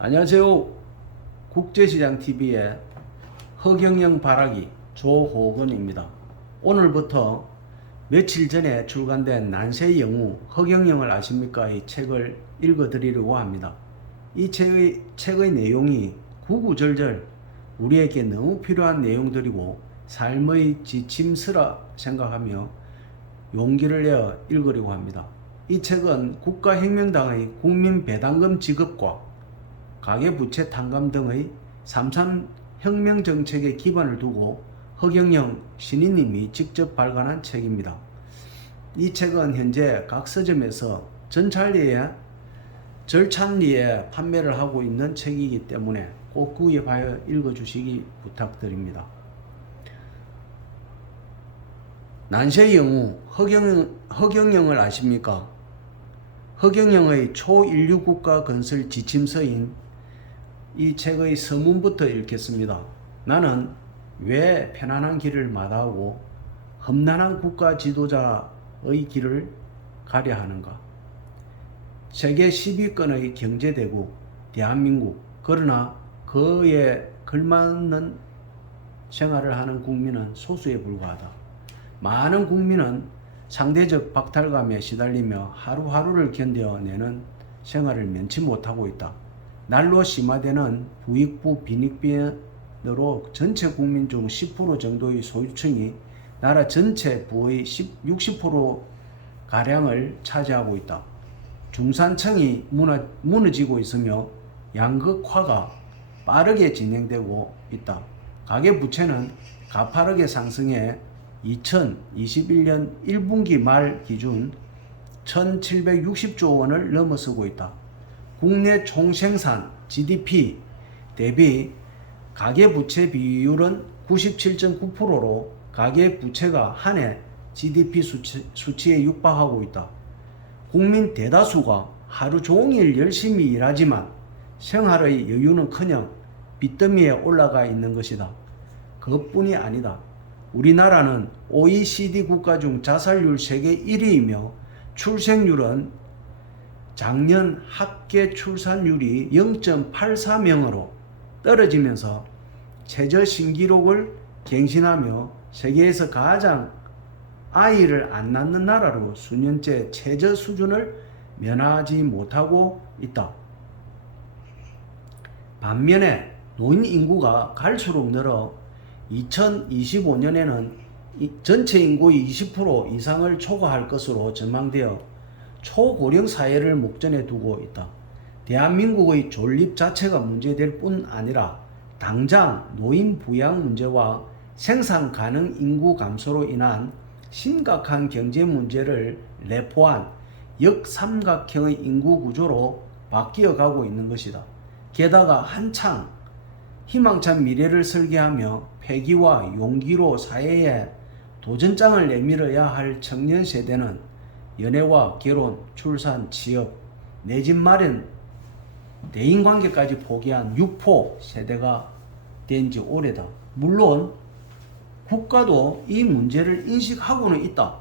안녕하세요. 국제시장TV의 허경영 발악이 조호건입니다. 오늘부터 며칠 전에 출간된 난세의 영웅 허경영을 아십니까? 이 책을 읽어드리려고 합니다. 이 책의 내용이 구구절절 우리에게 너무 필요한 내용들이고 삶의 지침서라 생각하며 용기를 내어 읽으려고 합니다. 이 책은 국가혁명당의 국민배당금 지급과 가계부채 탕감 등의 3.3 혁명 정책에 기반을 두고 허경영 신인님이 직접 발간한 책입니다. 이 책은 현재 각 서점에서 절찬리에 판매를 하고 있는 책이기 때문에 꼭 구입하여 읽어주시기 부탁드립니다. 난세의 영웅 허경영을 아십니까? 허경영의 초인류 국가 건설 지침서인 이 책의 서문부터 읽겠습니다. 나는 왜 편안한 길을 마다하고 험난한 국가 지도자의 길을 가려 하는가? 세계 10위권의 경제대국 대한민국, 그러나 그에 걸맞는 생활을 하는 국민은 소수에 불과하다. 많은 국민은 상대적 박탈감에 시달리며 하루하루를 견뎌내는 생활을 면치 못하고 있다. 날로 심화되는 부익부 빈익빈으로 전체 국민 중 10% 정도의 소유층이 나라 전체 부의 60%가량을 차지하고 있다. 중산층이 무너지고 있으며 양극화가 빠르게 진행되고 있다. 가계부채는 가파르게 상승해 2021년 1분기 말 기준 1760조 원을 넘어서고 있다. 국내 총생산 GDP 대비 가계부채 비율은 97.9%로 가계부채가 한 해 GDP 수치에 육박하고 있다. 국민 대다수가 하루 종일 열심히 일하지만 생활의 여유는커녕 빚더미에 올라가 있는 것이다. 그것뿐이 아니다. 우리나라는 OECD 국가 중 자살률 세계 1위이며 출생률은 작년 합계 출산율이 0.84명으로 떨어지면서 최저 신기록을 갱신하며 세계에서 가장 아이를 안 낳는 나라로 수년째 최저 수준을 면하지 못하고 있다. 반면에 노인 인구가 갈수록 늘어 2025년에는 전체 인구의 20% 이상을 초과할 것으로 전망되어 초고령 사회를 목전에 두고 있다. 대한민국의 존립 자체가 문제될 뿐 아니라 당장 노인 부양 문제와 생산 가능 인구 감소로 인한 심각한 경제 문제를 내포한 역삼각형의 인구 구조로 바뀌어 가고 있는 것이다. 게다가 한창 희망찬 미래를 설계하며 패기와 용기로 사회에 도전장을 내밀어야 할 청년 세대는 연애와 결혼, 출산, 취업, 내 집 마련, 대인관계까지 포기한 육포 세대가 된 지 오래다. 물론 국가도 이 문제를 인식하고는 있다.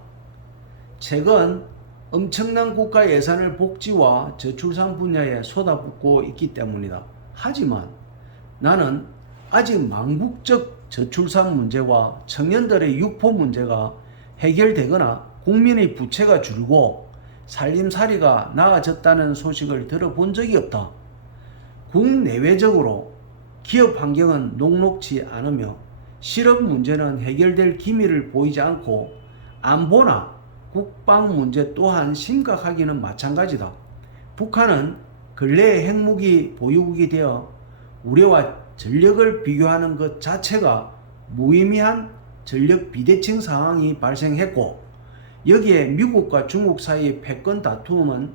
최근 엄청난 국가 예산을 복지와 저출산 분야에 쏟아붓고 있기 때문이다. 하지만 나는 아직 망국적 저출산 문제와 청년들의 육포 문제가 해결되거나 국민의 부채가 줄고 살림살이가 나아졌다는 소식을 들어본 적이 없다. 국내외적으로 기업 환경은 녹록지 않으며 실업 문제는 해결될 기미를 보이지 않고 안보나 국방 문제 또한 심각하기는 마찬가지다. 북한은 근래에 핵무기 보유국이 되어 우리와 전력을 비교하는 것 자체가 무의미한 전력 비대칭 상황이 발생했고, 여기에 미국과 중국 사이의 패권 다툼은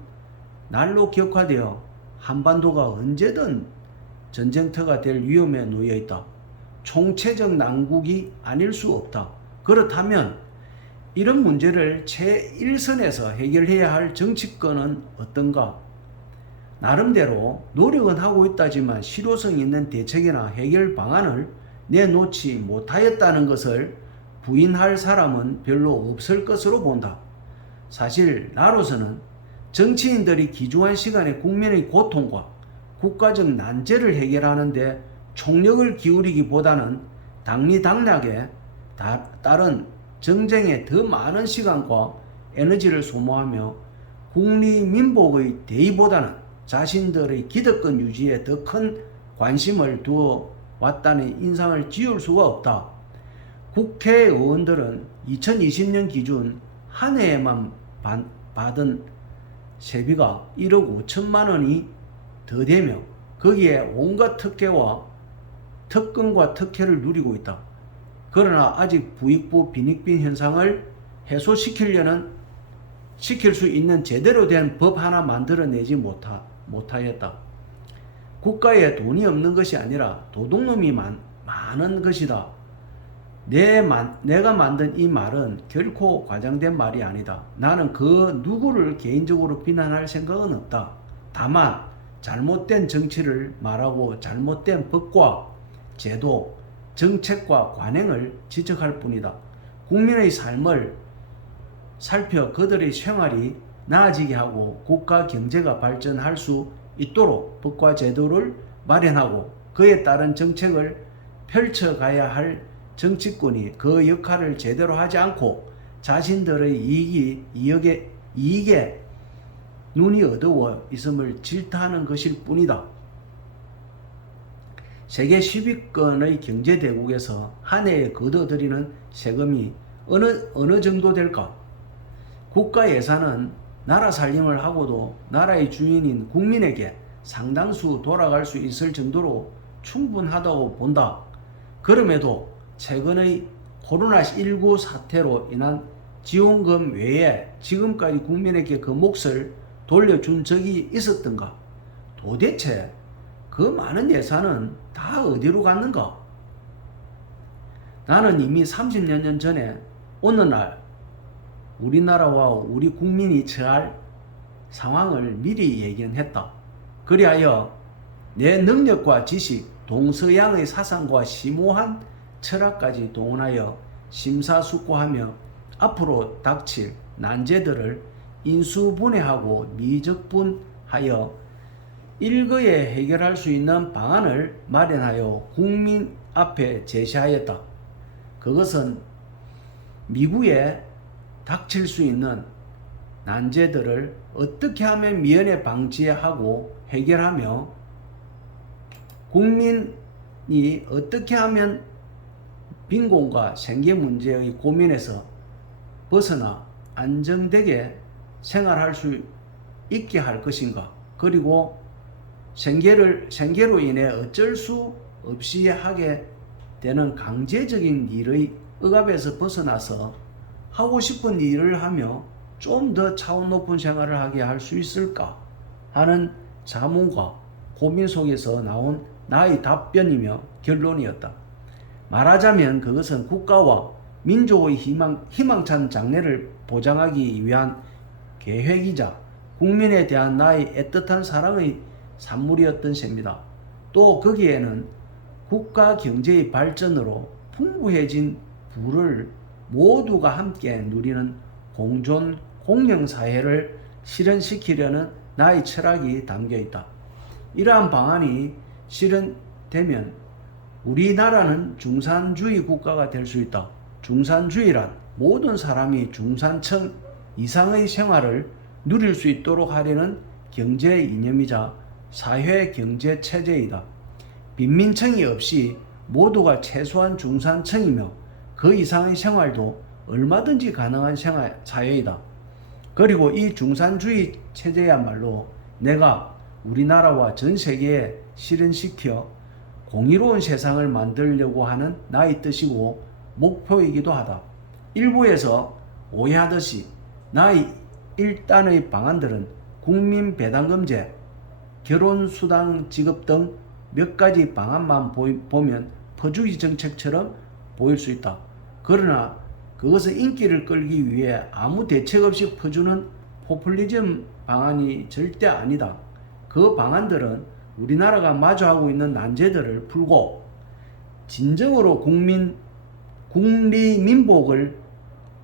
날로 격화되어 한반도가 언제든 전쟁터가 될 위험에 놓여 있다. 총체적 난국이 아닐 수 없다. 그렇다면 이런 문제를 제1선에서 해결해야 할 정치권은 어떤가? 나름대로 노력은 하고 있다지만 실효성 있는 대책이나 해결 방안을 내놓지 못하였다는 것을 부인할 사람은 별로 없을 것으로 본다. 사실 나로서는 정치인들이 귀중한 시간에 국민의 고통과 국가적 난제를 해결하는데 총력을 기울이기보다는 당리당략에 따른 정쟁에 더 많은 시간과 에너지를 소모하며 국리민복의 대의보다는 자신들의 기득권 유지에 더 큰 관심을 두어 왔다는 인상을 지울 수가 없다. 국회의원들은 2020년 기준 한 해에만 받은 세비가 1억 5천만 원이 더 되며 거기에 온갖 특혜와 특권과 특혜를 누리고 있다. 그러나 아직 부익부 빈익빈 현상을 시킬 수 있는 제대로 된 법 하나 만들어내지 못하였다. 국가에 돈이 없는 것이 아니라 도둑놈이 많은 것이다. 내가 만든 이 말은 결코 과장된 말이 아니다. 나는 그 누구를 개인적으로 비난할 생각은 없다. 다만 잘못된 정치를 말하고 잘못된 법과 제도, 정책과 관행을 지적할 뿐이다. 국민의 삶을 살펴 그들의 생활이 나아지게 하고 국가 경제가 발전할 수 있도록 법과 제도를 마련하고 그에 따른 정책을 펼쳐가야 할 정치권이 그 역할을 제대로 하지 않고 자신들의 이익에 눈이 어두워 있음을 질타하는 것일 뿐이다. 세계 10위권의 경제대국에서 한 해에 거둬들이는 세금이 어느 정도 될까? 국가 예산은 나라 살림을 하고도 나라의 주인인 국민에게 상당수 돌아갈 수 있을 정도로 충분하다고 본다. 그럼에도 최근의 코로나19 사태로 인한 지원금 외에 지금까지 국민에게 그 몫을 돌려준 적이 있었던가? 도대체 그 많은 예산은 다 어디로 갔는가? 나는 이미 30년 전에 어느 날 우리나라와 우리 국민이 처할 상황을 미리 예견했다. 그리하여 내 능력과 지식, 동서양의 사상과 심오한 철학까지 동원하여 심사숙고하며 앞으로 닥칠 난제들을 인수분해하고 미적분하여 일거에 해결할 수 있는 방안을 마련하여 국민 앞에 제시하였다. 그것은 미국에 닥칠 수 있는 난제들을 어떻게 하면 미연에 방지하고 해결하며 국민이 어떻게 하면 빈곤과 생계 문제의 고민에서 벗어나 안정되게 생활할 수 있게 할 것인가? 그리고 생계로 인해 어쩔 수 없이 하게 되는 강제적인 일의 억압에서 벗어나서 하고 싶은 일을 하며 좀 더 차원 높은 생활을 하게 할 수 있을까 하는 자문과 고민 속에서 나온 나의 답변이며 결론이었다. 말하자면 그것은 국가와 민족의 희망찬 장래를 보장하기 위한 계획이자 국민에 대한 나의 애틋한 사랑의 산물이었던 셈이다. 또 거기에는 국가 경제의 발전으로 풍부해진 부를 모두가 함께 누리는 공존 공영사회를 실현시키려는 나의 철학이 담겨있다. 이러한 방안이 실현되면 우리나라는 중산주의 국가가 될 수 있다. 중산주의란 모든 사람이 중산층 이상의 생활을 누릴 수 있도록 하려는 경제 이념이자 사회 경제 체제이다. 빈민층이 없이 모두가 최소한 중산층이며 그 이상의 생활도 얼마든지 가능한 사회이다. 그리고 이 중산주의 체제야말로 내가 우리나라와 전 세계에 실현시켜 공의로운 세상을 만들려고 하는 나의 뜻이고 목표이기도 하다. 일부에서 오해하듯이 나의 일단의 방안들은 국민배당금제, 결혼수당 지급 등 몇 가지 방안만 보면 퍼주기 정책처럼 보일 수 있다. 그러나 그것은 인기를 끌기 위해 아무 대책 없이 퍼주는 포퓰리즘 방안이 절대 아니다. 그 방안들은 우리나라가 마주하고 있는 난제들을 풀고 진정으로 국리민복을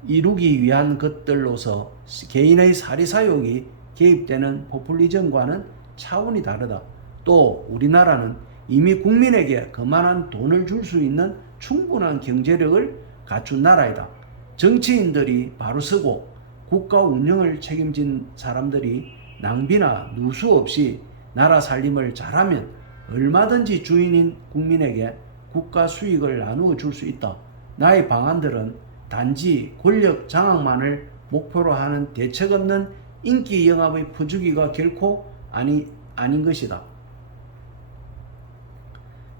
이루기 위한 것들로서 개인의 사리사욕이 개입되는 포퓰리즘과는 차원이 다르다. 또 우리나라는 이미 국민에게 그만한 돈을 줄 수 있는 충분한 경제력을 갖춘 나라이다. 정치인들이 바로 서고 국가 운영을 책임진 사람들이 낭비나 누수 없이 나라 살림을 잘하면 얼마든지 주인인 국민에게 국가 수익을 나누어 줄 수 있다. 나의 방안들은 단지 권력 장악만을 목표로 하는 대책 없는 인기 영합의 퍼주기가 결코 아닌 것이다.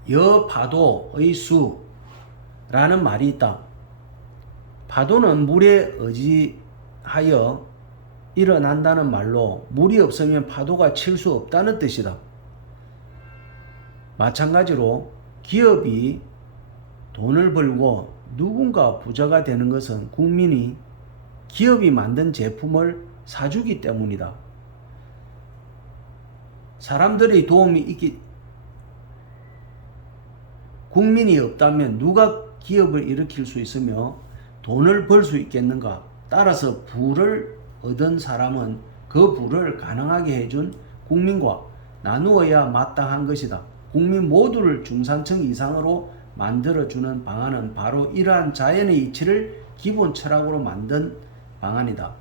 여파도의 수라는 말이 있다. 파도는 물에 의지하여 일어난다는 말로 물이 없으면 파도가 칠 수 없다는 뜻이다. 마찬가지로 기업이 돈을 벌고 누군가 부자가 되는 것은 국민이 기업이 만든 제품을 사주기 때문이다. 사람들의 도움이 국민이 없다면 누가 기업을 일으킬 수 있으며 돈을 벌 수 있겠는가? 따라서 부를 얻은 사람은 그 부를 가능하게 해준 국민과 나누어야 마땅한 것이다. 국민 모두를 중산층 이상으로 만들어주는 방안은 바로 이러한 자연의 이치를 기본 철학으로 만든 방안이다.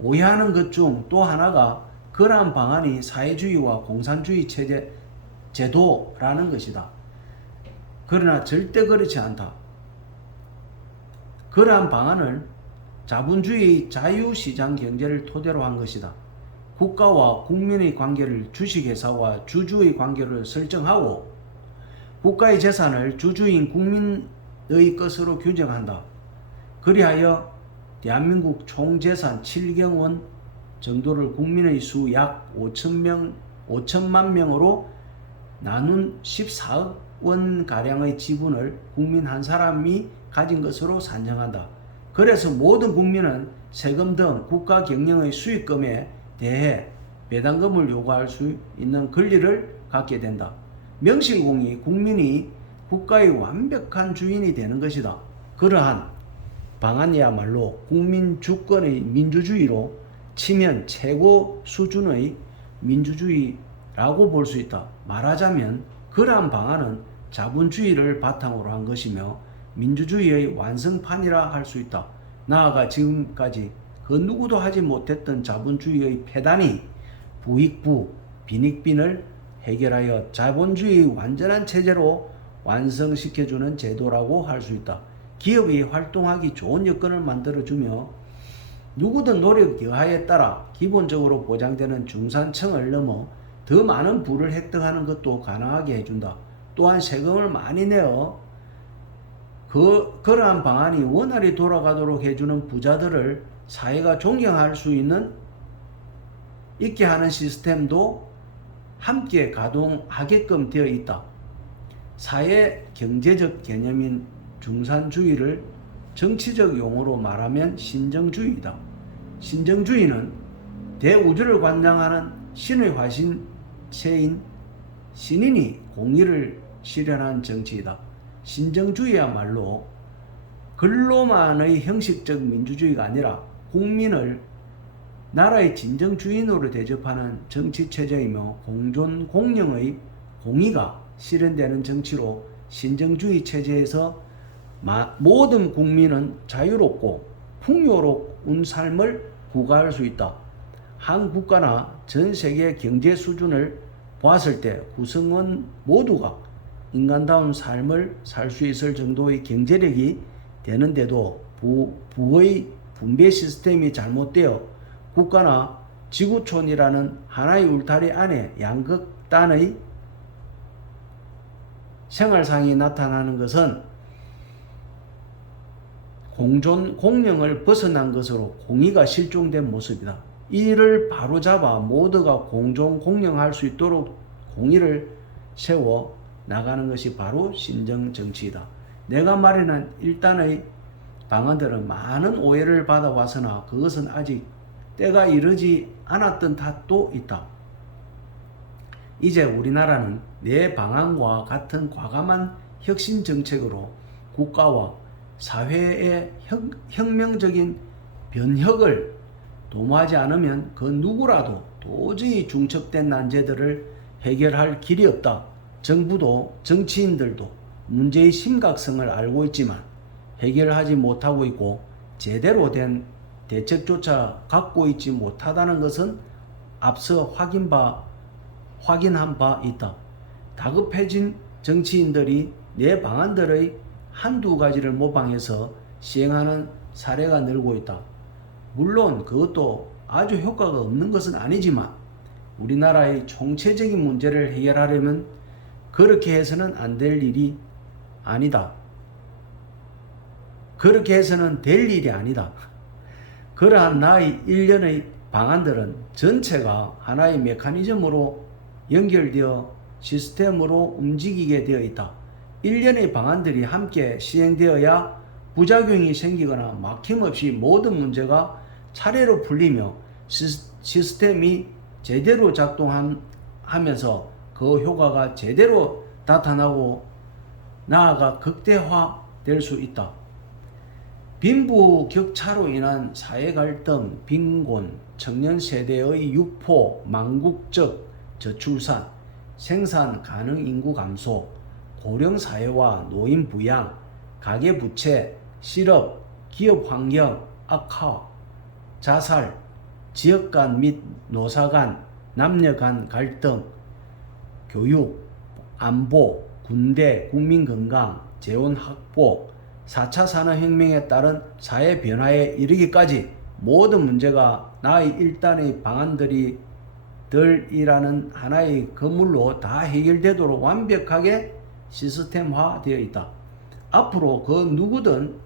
오해하는 것 중 또 하나가 그러한 방안이 사회주의와 공산주의 제도라는 것이다. 그러나 절대 그렇지 않다. 그러한 방안을 자본주의 자유시장 경제를 토대로 한 것이다. 국가와 국민의 관계를 주식회사와 주주의 관계로 설정하고 국가의 재산을 주주인 국민의 것으로 규정한다. 그리하여 대한민국 총재산 7경 원 정도를 국민의 수 약 5천만 명으로 나눈 14억 원가량의 지분을 국민 한 사람이 가진 것으로 산정한다. 그래서 모든 국민은 세금 등 국가 경영의 수익금에 대해 배당금을 요구할 수 있는 권리를 갖게 된다. 명실공히 국민이 국가의 완벽한 주인이 되는 것이다. 그러한 방안이야말로 국민 주권의 민주주의로 치면 최고 수준의 민주주의라고 볼 수 있다. 말하자면 그러한 방안은 자본주의를 바탕으로 한 것이며 민주주의의 완성판이라 할 수 있다. 나아가 지금까지 그 누구도 하지 못했던 자본주의의 폐단이 부익부, 빈익빈을 해결하여 자본주의의 완전한 체제로 완성시켜주는 제도라고 할 수 있다. 기업이 활동하기 좋은 여건을 만들어주며 누구든 노력 여하에 따라 기본적으로 보장되는 중산층을 넘어 더 많은 부를 획득하는 것도 가능하게 해준다. 또한 세금을 많이 내어 그러한 방안이 원활히 돌아가도록 해주는 부자들을 사회가 존경할 수 있게 하는 시스템도 함께 가동하게끔 되어 있다. 사회 경제적 개념인 중산주의를 정치적 용어로 말하면 신정주의이다. 신정주의는 대우주를 관장하는 신의 화신체인 신인이 공의를 실현한 정치이다. 신정주의야말로 근로만의 형식적 민주주의가 아니라 국민을 나라의 진정 주인으로 대접하는 정치체제이며 공존 공영의 공의가 실현되는 정치로 신정주의 체제에서 모든 국민은 자유롭고 풍요로운 삶을 구가할 수 있다. 한 국가나 전 세계 경제 수준을 보았을 때 구성원 모두가 인간다운 삶을 살 수 있을 정도의 경제력이 되는데도 부의 분배 시스템이 잘못되어 국가나 지구촌이라는 하나의 울타리 안에 양극단의 생활상이 나타나는 것은 공존 공영을 벗어난 것으로 공의가 실종된 모습이다. 이를 바로잡아 모두가 공존 공영할 수 있도록 공의를 세워 나가는 것이 바로 신정 정치이다. 내가 말하는 일단의 방안들은 많은 오해를 받아왔으나 그것은 아직 때가 이르지 않았던 탓도 있다. 이제 우리나라는 내 방안과 같은 과감한 혁신 정책으로 국가와 사회의 혁명적인 변혁을 도모하지 않으면 그 누구라도 도저히 중첩된 난제들을 해결할 길이 없다. 정부도 정치인들도 문제의 심각성을 알고 있지만 해결하지 못하고 있고 제대로 된 대책조차 갖고 있지 못하다는 것은 앞서 확인한 바 있다. 다급해진 정치인들이 내 방안들의 한두 가지를 모방해서 시행하는 사례가 늘고 있다. 물론 그것도 아주 효과가 없는 것은 아니지만 우리나라의 총체적인 문제를 해결하려면 그렇게 해서는 안 될 일이 아니다. 그렇게 해서는 될 일이 아니다. 그러한 나의 일련의 방안들은 전체가 하나의 메커니즘으로 연결되어 시스템으로 움직이게 되어 있다. 일련의 방안들이 함께 시행되어야 부작용이 생기거나 막힘없이 모든 문제가 차례로 풀리며 시스템이 제대로 작동하면서 그 효과가 제대로 나타나고 나아가 극대화될 수 있다. 빈부격차로 인한 사회 갈등, 빈곤, 청년 세대의 유포, 망국적 저출산, 생산 가능 인구 감소, 고령 사회와 노인 부양, 가계 부채, 실업, 기업 환경 악화, 자살, 지역 간 및 노사 간, 남녀 간 갈등, 교육, 안보, 군대, 국민 건강, 재원 확보, 4차 산업혁명에 따른 사회 변화에 이르기까지 모든 문제가 나의 일단의 방안들이 덜이라는 하나의 건물로 다 해결되도록 완벽하게 시스템화되어 있다. 앞으로 그 누구든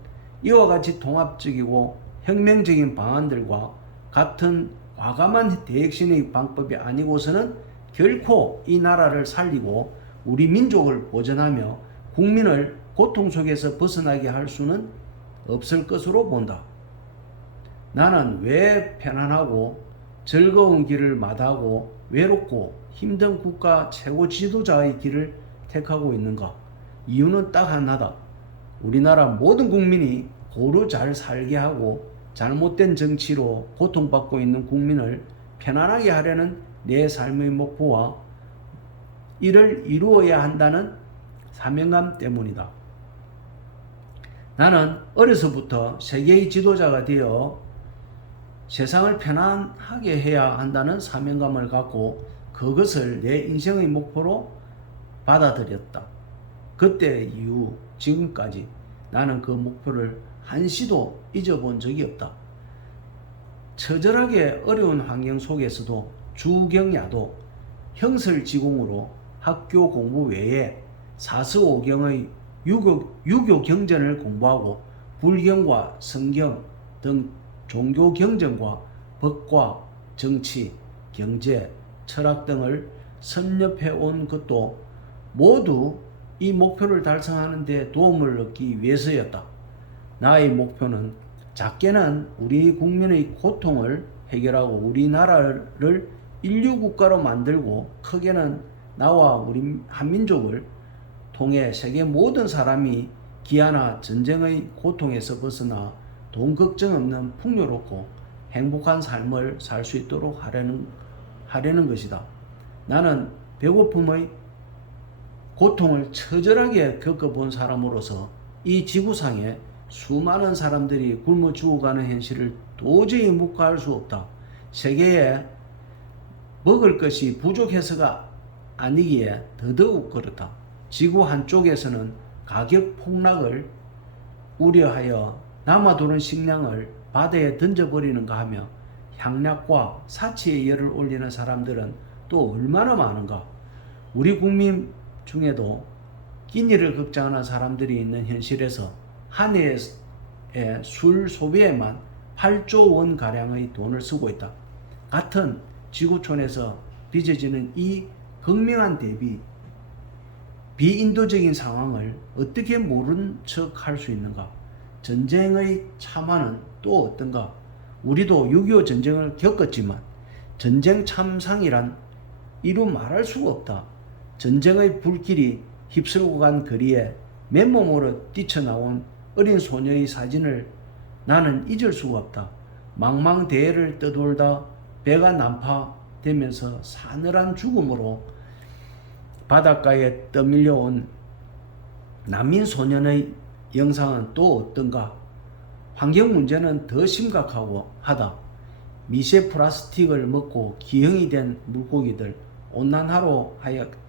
이와 같이 통합적이고 혁명적인 방안들과 같은 과감한 대혁신의 방법이 아니고서는 결코 이 나라를 살리고 우리 민족을 보존하며 국민을 고통 속에서 벗어나게 할 수는 없을 것으로 본다. 나는 왜 편안하고 즐거운 길을 마다하고 외롭고 힘든 국가 최고 지도자의 길을 택하고 있는가? 이유는 딱 하나다. 우리나라 모든 국민이 고루 잘 살게 하고 잘못된 정치로 고통받고 있는 국민을 편안하게 하려는 내 삶의 목표와 이를 이루어야 한다는 사명감 때문이다. 나는 어려서부터 세계의 지도자가 되어 세상을 편안하게 해야 한다는 사명감을 갖고 그것을 내 인생의 목표로 받아들였다. 그때 이후 지금까지 나는 그 목표를 한시도 잊어본 적이 없다. 처절하게 어려운 환경 속에서도 주경야도 형설지공으로 학교 공부 외에 사서오경의 유교 경전을 공부하고 불경과 성경 등 종교 경전과 법과 정치, 경제, 철학 등을 섭렵해 온 것도 모두 이 목표를 달성하는 데 도움을 얻기 위해서였다. 나의 목표는 작게는 우리 국민의 고통을 해결하고 우리나라를 인류국가로 만들고 크게는 나와 우리 한민족을 통해 세계 모든 사람이 기아나 전쟁의 고통에서 벗어나 돈 걱정 없는 풍요롭고 행복한 삶을 살 수 있도록 하려는 것이다. 나는 배고픔의 고통을 처절하게 겪어본 사람으로서 이 지구상에 수많은 사람들이 굶어 죽어가는 현실을 도저히 묵과할 수 없다. 세계에 먹을 것이 부족해서가 아니기에 더더욱 그렇다. 지구 한쪽에서는 가격 폭락을 우려하여 남아도는 식량을 바다에 던져버리는가 하며 향락과 사치의 열을 올리는 사람들은 또 얼마나 많은가. 우리 국민 중에도 끼니를 걱정하는 사람들이 있는 현실에서 한 해의 술 소비에만 8조 원 가량의 돈을 쓰고 있다. 같은 지구촌에서 빚어지는 이 극명한 대비 비인도적인 상황을 어떻게 모른 척 할 수 있는가? 전쟁의 참화는 또 어떤가? 우리도 6.25 전쟁을 겪었지만 전쟁 참상이란 이루 말할 수가 없다. 전쟁의 불길이 휩쓸고 간 거리에 맨몸으로 뛰쳐나온 어린 소녀의 사진을 나는 잊을 수가 없다. 망망대해를 떠돌다 배가 난파되면서 사늘한 죽음으로 바닷가에 떠밀려온 난민 소년의 영상은 또 어떤가? 환경 문제는 더 심각하고 하다. 미세 플라스틱을 먹고 기형이 된 물고기들, 온난화로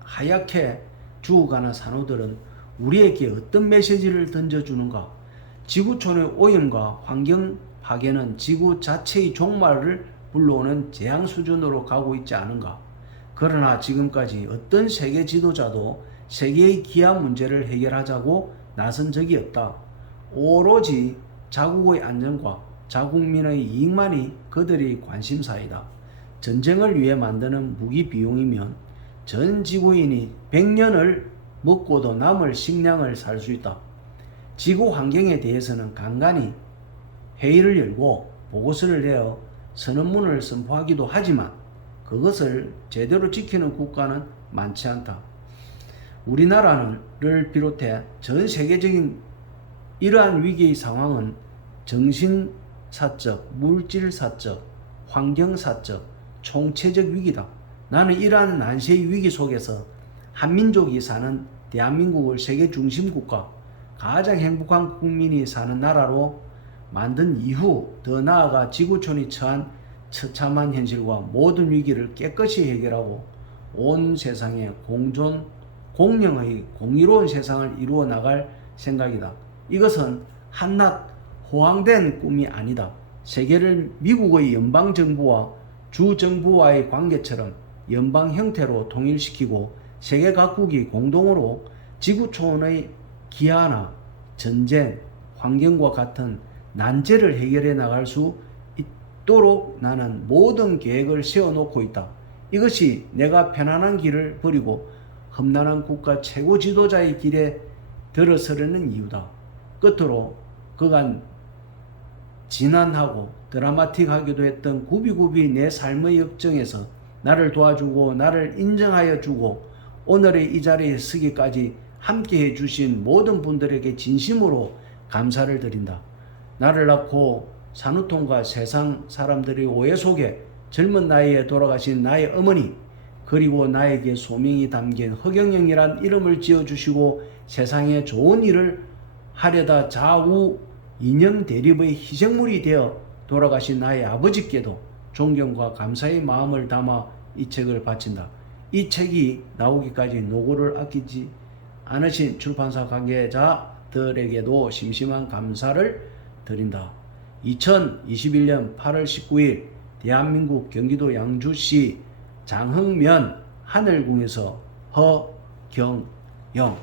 하얗게 죽어가는 산호들은 우리에게 어떤 메시지를 던져주는가? 지구촌의 오염과 환경 파괴는 지구 자체의 종말을 불러오는 재앙 수준으로 가고 있지 않은가? 그러나 지금까지 어떤 세계 지도자도 세계의 기한 문제를 해결하자고 나선 적이 없다. 오로지 자국의 안전과 자국민의 이익만이 그들의 관심사이다. 전쟁을 위해 만드는 무기 비용이면 전 지구인이 100년을 먹고도 남을 식량을 살 수 있다. 지구 환경에 대해서는 간간히 회의를 열고 보고서를 내어 선언문을 선포하기도 하지만 그것을 제대로 지키는 국가는 많지 않다. 우리나라를 비롯해 전 세계적인 이러한 위기의 상황은 정신사적, 물질사적, 환경사적, 총체적 위기다. 나는 이러한 난세의 위기 속에서 한민족이 사는 대한민국을 세계 중심 국가, 가장 행복한 국민이 사는 나라로 만든 이후 더 나아가 지구촌이 처한 처참한 현실과 모든 위기를 깨끗이 해결하고 온 세상에 공존, 공영의 공의로운 세상을 이루어 나갈 생각이다. 이것은 한낱 호황된 꿈이 아니다. 세계를 미국의 연방정부와 주정부와의 관계처럼 연방 형태로 통일시키고 세계 각국이 공동으로 지구촌의 기아나 전쟁, 환경과 같은 난제를 해결해 나갈 수 있도록 나는 모든 계획을 세워놓고 있다. 이것이 내가 편안한 길을 버리고 험난한 국가 최고 지도자의 길에 들어서려는 이유다. 끝으로 그간 진한하고 드라마틱하기도 했던 굽이굽이 내 삶의 역정에서 나를 도와주고 나를 인정하여 주고 오늘의 이 자리에 서기까지 함께해 주신 모든 분들에게 진심으로 감사를 드린다. 나를 낳고 산후통과 세상 사람들의 오해 속에 젊은 나이에 돌아가신 나의 어머니, 그리고 나에게 소명이 담긴 허경영이란 이름을 지어주시고 세상에 좋은 일을 하려다 좌우 이념 대립의 희생물이 되어 돌아가신 나의 아버지께도 존경과 감사의 마음을 담아 이 책을 바친다. 이 책이 나오기까지 노고를 아끼지 않으신 출판사 관계자들에게도 심심한 감사를 드린다. 2021년 8월 19일 대한민국 경기도 양주시 장흥면 하늘궁에서 허경영